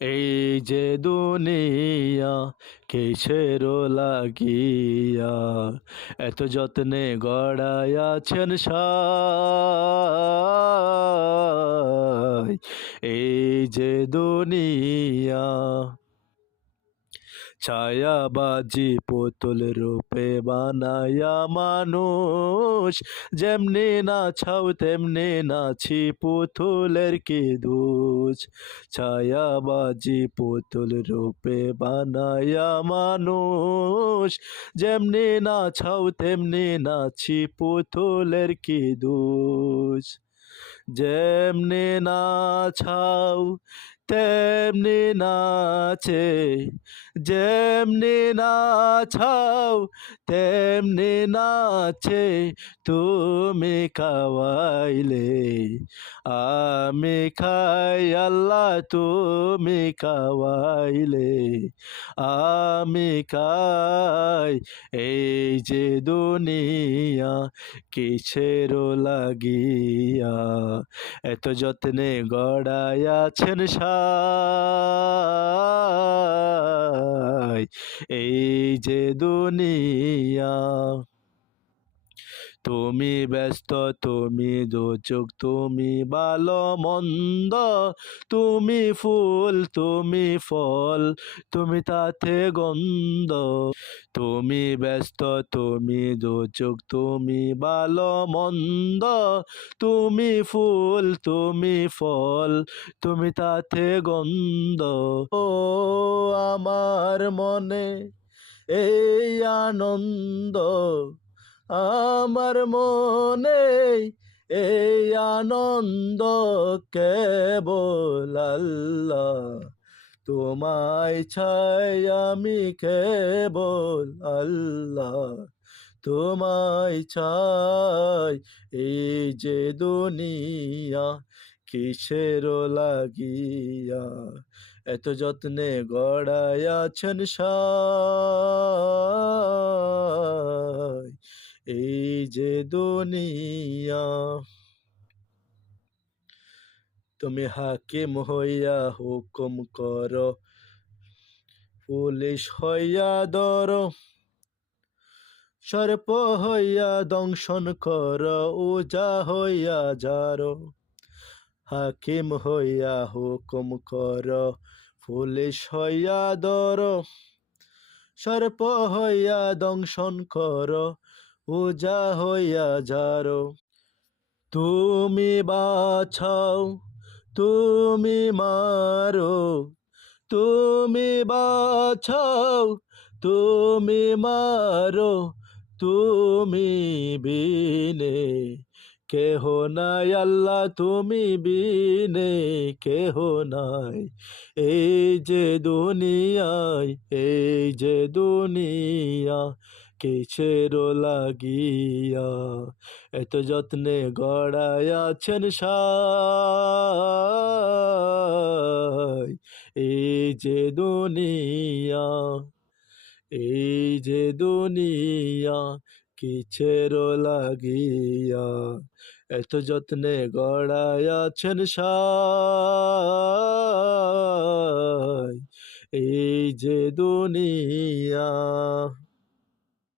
এই যে দুনিয়া কিসের লাগিয়া এত যত্নে গড়াইয়াছেন সাই। এই যে দুনিয়া ছায়াবাজি পুতুল রূপে বানায়া মানুষ, যেমনি নাছাও তেমনি নাছি পুতুলের কি দোষ। ছায়াবাজি পুতুল রূপে বানায়া মানুষ, যেমনি নাছাও তেমনি নাছি পুতুলের কি দোষ। যেমনি নাছাও তেমনি নাচে, যেমনি নাছাও তেমনি নাচে, তুমি খাওয়াইলে আমি খাই আল্লাহ, তুমি খাওয়াইলে আমি খাই। এই যে দুনিয়া কিসের লাগিয়া এত যত্নে গড়াইয়াছেন সাই। এই যে দুনিয়া তুমি ব্যস্ত, তুমি দোচক, তুমি ভালো মন্দ, তুমি ফুল, তুমি ফল, তুমি তাতে গন্ধ। তুমি ব্যস্ত, তুমি দোচক, তুমি ভালো মন্দ, তুমি ফুল, তুমি ফল, তুমি তাতে গন্ধ। ও আমার মনে এই আনন্দ, আমার মনে এই আনন্দ, কেবল আল্লাহ তোমায় চাই আমি, কেবল আল্লাহ তোমায় চাই। এই যে দুনিয়া কিসের লাগিয়া এত যত্নে গড়াইয়াছেন সাই। এই যে দুনিয়া তুমি হাকিম হইয়া হুকুম করো, পুলিশ হইয়া ধরো, সর্প হইয়া দংশন করো, ওজা হইয়া যারো। হাকিম হইয়া হুকুম করো, পুলিশ হইয়া ধরো, সর্প হইয়া দংশন করো, ওজা হইয়া যারো। তুমি বাছাও, তুমি মারো, তুমি বাছাও, তুমি মারো, তুমি বিনে কেহ নাই আল্লাহ, তুমি বিনে কেহ নাই। এই যে দুনিয়ায়, এই যে দুনিয়া কিসের লাগিয়া এত যত্নে গড়াইয়াছেন সাই। এই যে দুনিয়া, এই যে দুনিয়া কিসের লাগিয়া এত যত্নে গড়াইয়াছেন সাই। এই যে দুনিয়া।